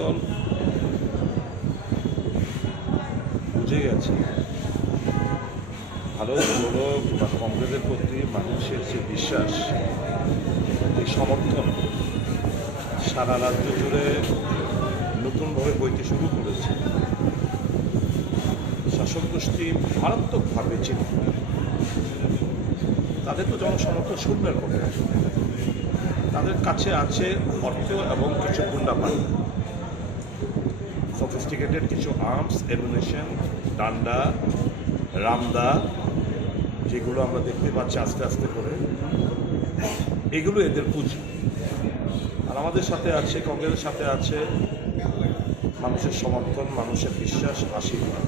দল বুঝে গেছে ভালো বড় বা কংগ্রেসের প্রতি মানুষের যে বিশ্বাস, যে সমর্থন সারা রাজ্য জুড়ে নতুনভাবে বইতে শুরু করেছে। শাসক গোষ্ঠী মারাত্মকভাবে চিন্তিত। তাদের তো জনসমর্থন শূন্যের করে, তাদের কাছে আছে অর্থ এবং কিছু গুন্ডাপানি, সফিস্টিকেটেড কিছু আর্মস, অ্যামিউনিশন, ডান্ডা, রামদা, যেগুলো আমরা দেখতে পাচ্ছি আস্তে আস্তে করে, এগুলো এদের পুঁজি। আর আমাদের সাথে আছে, কংগ্রেসের সাথে আছে মানুষের সমর্থন, মানুষের বিশ্বাস, আশীর্বাদ।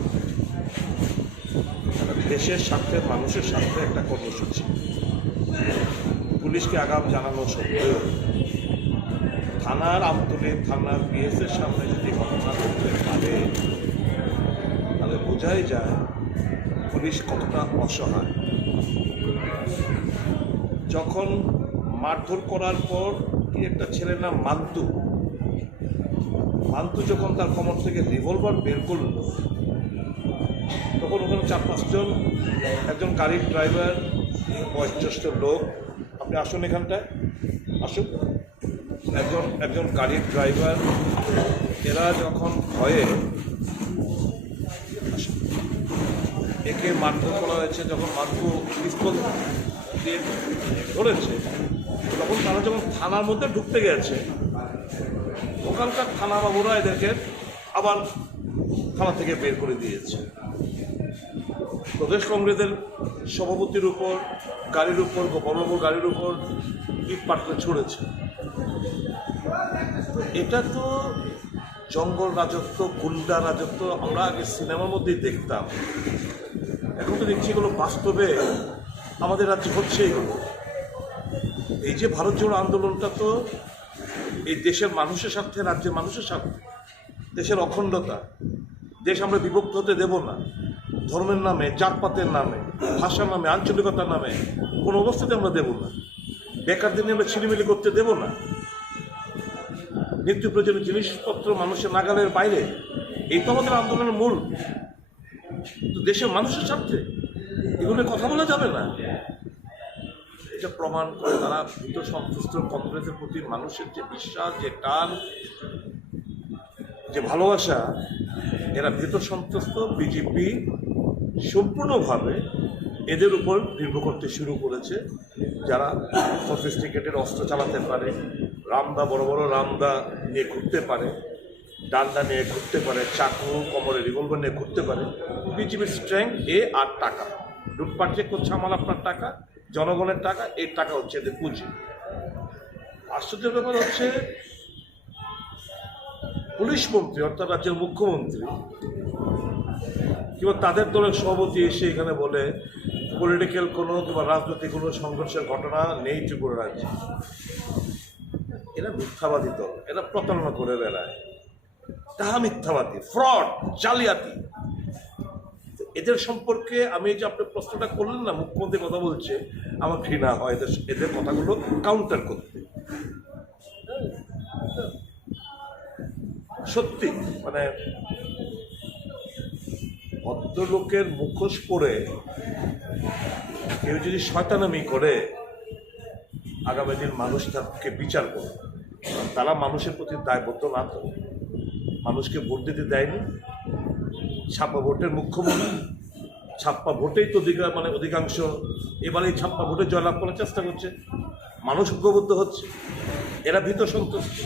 দেশের স্বার্থে, মানুষের স্বার্থে একটা কর্মসূচি। পুলিশকে আগাম জানানো সত্ত্বেও থানার আমতলে, থানার পিএসের সামনে যদি ঘটনা ঘটতে পারে, তাহলে বোঝাই যায় পুলিশ কতটা অসহায়। যখন মারধর করার পর কি একটা ছেলের নাম মান্তু যখন তার কোমর থেকে রিভলভার বের করল, তখন ওখানে 4-5 জন, একজন গাড়ির ড্রাইভার, বয়োজ্যেষ্ঠ লোক, আপনি আসুন এখানটায়, আসুন, একজন গাড়ির ড্রাইভার, এরা যখন ভয়ে একে মারধর করা হয়েছে, যখন মারধর পিস্তল দিয়ে ধরেছে, তখন তারা যখন থানার মধ্যে ঢুকতে গেছে, ওখানকার থানা বাবুরা এদেরকে আবার থানা থেকে বের করে দিয়েছে। প্রদেশ কংগ্রেসের সভাপতির উপর, গাড়ির উপর, গোপালবাবুর গাড়ির উপর ইট পাটকে ছুঁড়েছে। এটা তো জঙ্গল রাজত্ব, গুন্ডা রাজত্ব আমরা আগে সিনেমার মধ্যেই দেখতাম। এখন তো দেখছি এগুলো বাস্তবে আমাদের রাজ্যে হচ্ছে। এগুলো, এই যে ভারত জোড়ো আন্দোলনটা তো এই দেশের মানুষের স্বার্থে, রাজ্যের মানুষের স্বার্থে, দেশের অখণ্ডতা, দেশ আমরা বিভক্ত হতে দেব না। ধর্মের নামে, জাতপাতের নামে, ভাষার নামে, আঞ্চলিকতার নামে কোনো অবস্থাতে আমরা দেব না। বেকারদের নিয়ে আমরা ছিনিমিনি করতে দেব না। নিত্য প্রয়োজনীয় জিনিসপত্র মানুষের নাগালের বাইরে, এই তো আমাদের আন্দোলনের মূল। তো দেশের মানুষের স্বার্থে এগুলো কথা বলা যাবে না। এটা প্রমাণ করে তারা ভীত সন্ত্রস্ত কংগ্রেসের প্রতি মানুষের যে বিশ্বাস, যে টান, যে ভালোবাসা, এরা ভীত সন্ত্রস্ত। বিজেপি সম্পূর্ণভাবে এদের উপর নির্ভর করতে শুরু করেছে, যারা সফিস্টিকেটেড অস্ত্র চালাতে পারে, রামদা, বড় বড় রামদা নিয়ে ঘুরতে পারে, ডান্ডা নিয়ে ঘুরতে পারে, চাকু, কোমরে রিভলভার নিয়ে ঘুরতে পারে। বিজেপির স্ট্রেংথ আর টাকা। লুটপাট যে করছে আমার আপনার টাকা, জনগণের টাকা, এই টাকা হচ্ছে এদের পুঁজি। আশ্চর্যের ব্যাপার হচ্ছে পুলিশ মন্ত্রী, অর্থাৎ রাজ্যের মুখ্যমন্ত্রী কিংবা তাদের দলের সভাপতি এসে এখানে বলে পলিটিক্যাল কোনো কিংবা রাজনৈতিক কোনো সংঘর্ষের ঘটনা নেই ত্রিপুরা রাজ্যে। এরা মিথ্যাবাদী দল, এরা প্রতারণা করে বেড়ায়, তাহা মিথ্যাবাদী, ফ্রড, জালিয়াতি। এদের সম্পর্কে আমি যে আপনার প্রশ্নটা করলেন না, মুখ্যমন্ত্রী কথা বলছে, আমার ঘৃণা হয় এদের কথাগুলো কাউন্টার করতে। সত্যি মানে ভদ্রলোকের মুখোশ পরে কেউ যদি শয়তানামি করে, আগামী দিন মানুষ তাকে বিচার করবে। তারা মানুষের প্রতি দায়বদ্ধ না তো, মানুষকে ভোট দিতে দেয়নি, ছাপ্পা ভোটের মুখ্যমন্ত্রী, ছাপ্পা ভোটেই তো অধিকাংশ এবারে ছাপ্পা ভোটে জয়লাভ করার চেষ্টা করছে, মানুষ ঐক্যবদ্ধ হচ্ছে। এরা ভীত সন্তুষ্ট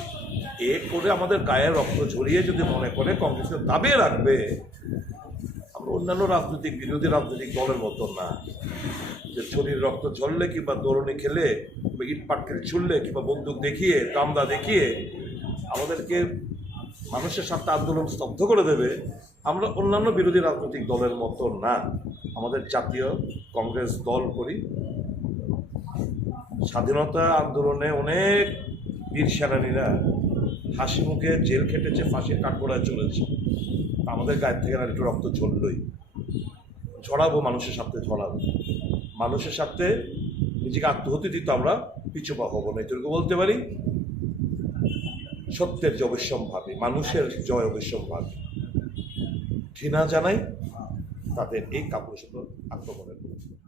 এ করে আমাদের গায়ের রক্ত ঝরিয়ে যদি মনে করে কংগ্রেসের দাবিয়ে রাখবে, আমরা অন্যান্য রাজনৈতিক বিরোধী রাজনৈতিক দলের মতো না, যে শরীর রক্ত ঝরলে কিংবা দৌড়নি খেলে কিংবা ইট পাটকেল ছুড়লে কিংবা বন্দুক দেখিয়ে, দামদা দেখিয়ে আমাদেরকে মানুষের সাথে আন্দোলন স্তব্ধ করে দেবে। আমরা অন্যান্য বিরোধী রাজনৈতিক দলের মতো না। আমাদের জাতীয় কংগ্রেস দল করি। স্বাধীনতা আন্দোলনে অনেক বীর সেনানীরা হাসি মুখে জেল খেটেছে, ফাঁসির কাঠগড়ায় চলেছে। আমাদের গায়ের থেকে আর একটু রক্ত ঝরলই, ঝরাবো, মানুষের সাথে ঝরাবো, মানুষের সাথে নিজেকে আত্মহতি দিতে আমরা পিছু পা হবো না, এটুকু বলতে পারি। সত্যের জয় অবশ্যম্ভাবী, মানুষের জয় অবশ্যম্ভাবী। ঘৃণা জানাই তাদের এই কাপুরুষতার আক্রমণের প্রতি।